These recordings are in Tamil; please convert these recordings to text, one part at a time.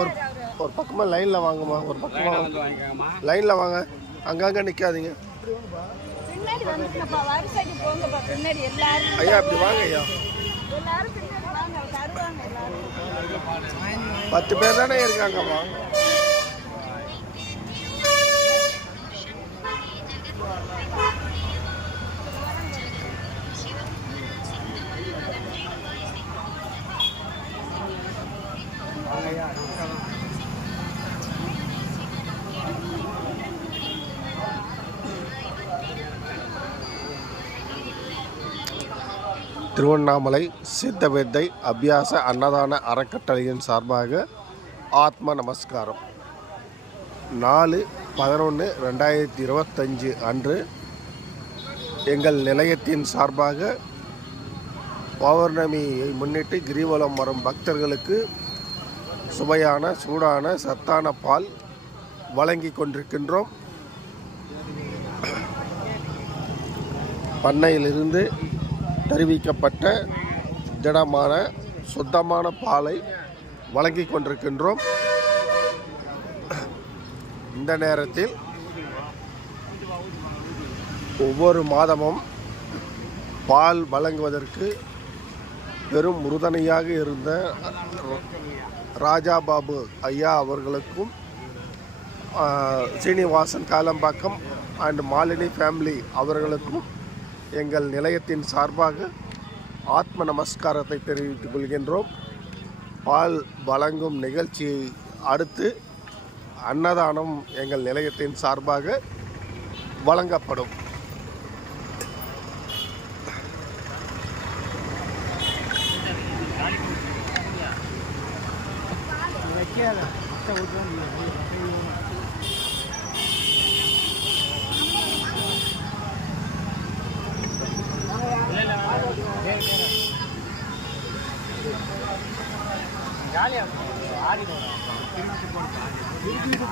ஒரு ஒரு பக்கமாக லைனில் வாங்கம்மா, ஒரு பக்கமாக லைனில் வாங்க, அங்கங்கே நிற்காதீங்க ஐயா. அப்படி வாங்க ஐயா, 10 பேர் தானே இருக்காங்கம்மா. திருவண்ணாமலை சித்த வித்தை அபியாச அன்னதான அறக்கட்டளையின் சார்பாக ஆத்ம நமஸ்காரம். 4/11/2025 அன்று எங்கள் நிலையத்தின் சார்பாக பௌர்ணமியை முன்னிட்டு கிரிவலம் வரும் பக்தர்களுக்கு சுவையான சூடான சத்தான பால் வழங்கி கொண்டிருக்கின்றோம். பண்ணையிலிருந்து தெரிவிக்கப்பட்ட திடமான சுத்தமான பாலை வழங்கி கொண்டிருக்கின்றோம். இந்த நேரத்தில் ஒவ்வொரு மாதமும் பால் வழங்குவதற்கு பெரும் உறுதுணையாக இருந்த ராஜாபாபு ஐயா அவர்களுக்கும், சீனிவாசன் காலம்பாக்கம் அண்ட் மாலினி ஃபேமிலி அவர்களுக்கும் எங்கள் நிலையத்தின் சார்பாக ஆத்ம நமஸ்காரத்தை தெரிவித்துக் கொள்கின்றோம். பால் வழங்கும் நிகழ்ச்சியை அடுத்து அன்னதானம் எங்கள் நிலையத்தின் சார்பாக வழங்கப்படும்.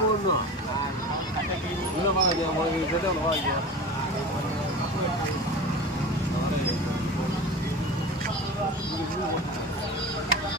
போடணும்